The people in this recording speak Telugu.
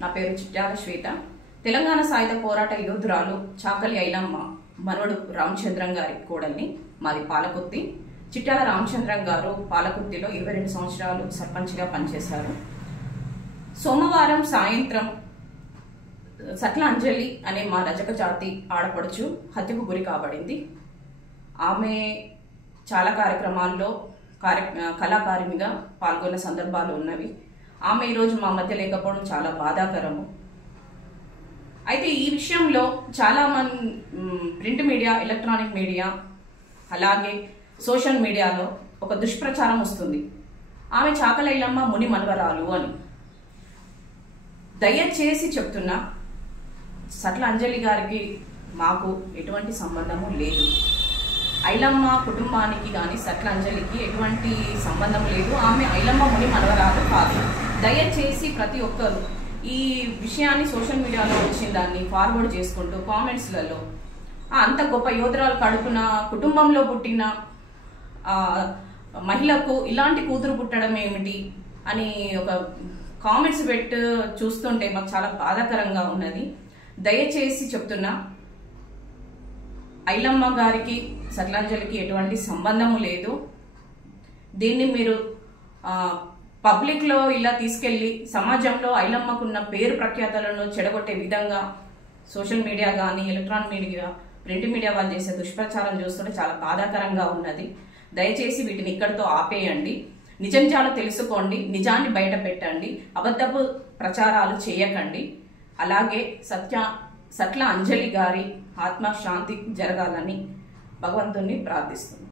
నా పేరు చిట్యాల శ్వేత. తెలంగాణ సాయుధ పోరాట యోధురాలు చాకలి ఐలమ్మ మనవడు రామచంద్రం గారి కోడల్ని. మాది పాలకుర్తి. చిట్యాల రామచంద్రం గారు పాలకుర్తిలో 22 సంవత్సరాలు సర్పంచ్గా పనిచేశారు. సోమవారం సాయంత్రం సట్ల అంజలి అనే మా రజక జాతి ఆడపడుచు హత్యకు గురి కాబడింది. ఆమె చాలా కార్యక్రమాల్లో కళాకారిణిగా పాల్గొన్న సందర్భాలు ఉన్నవి. ఆమె ఈరోజు మా మధ్య లేకపోవడం చాలా బాధాకరము. అయితే ఈ విషయంలో చాలా మంది ప్రింట్ మీడియా, ఎలక్ట్రానిక్ మీడియా, అలాగే సోషల్ మీడియాలో ఒక దుష్ప్రచారం వస్తుంది. ఆమె చాకలి ఐలమ్మ ముని మనవరాలు అని. దయచేసి చెప్తున్నా, సట్ల అంజలి గారికి మాకు ఎటువంటి సంబంధము లేదు. ఐలమ్మ కుటుంబానికి కానీ సట్ల అంజలికి ఎటువంటి సంబంధం లేదు. ఆమె ఐలమ్మ ముని మనవరాలు కాదు. దయచేసి ప్రతి ఒక్కరు ఈ విషయాన్ని సోషల్ మీడియాలో వచ్చిన దాన్ని ఫార్వర్డ్ చేసుకుంటూ కామెంట్స్లలో అంత గొప్ప యోధురాలు కడుపున కుటుంబంలో పుట్టిన మహిళకు ఇలాంటి కూతురు పుట్టడం ఏమిటి అని ఒక కామెంట్స్ చూస్తుంటే మాకు చాలా బాధాకరంగా ఉన్నది. దయచేసి చెప్తున్నా, ఐలమ్మ గారికి సట్లాంజలికి ఎటువంటి సంబంధము లేదు. దీన్ని మీరు పబ్లిక్లో ఇలా తీసుకెళ్లి సమాజంలో ఐలమ్మకున్న పేరు ప్రఖ్యాతలను చెడగొట్టే విధంగా సోషల్ మీడియా కానీ, ఎలక్ట్రానిక్ మీడియా, ప్రింట్ మీడియా వాళ్ళు చేసే దుష్ప్రచారం చూస్తుంటే చాలా బాధాకరంగా ఉన్నది. దయచేసి వీటిని ఇక్కడితో ఆపేయండి. నిజాలు తెలుసుకోండి, నిజాన్ని బయట పెట్టండి, అబద్ధపు ప్రచారాలు చేయకండి. అలాగే సట్ల అంజలి గారి ఆత్మ శాంతి జరగాలని భగవంతుణ్ణి ప్రార్థిస్తున్నాను.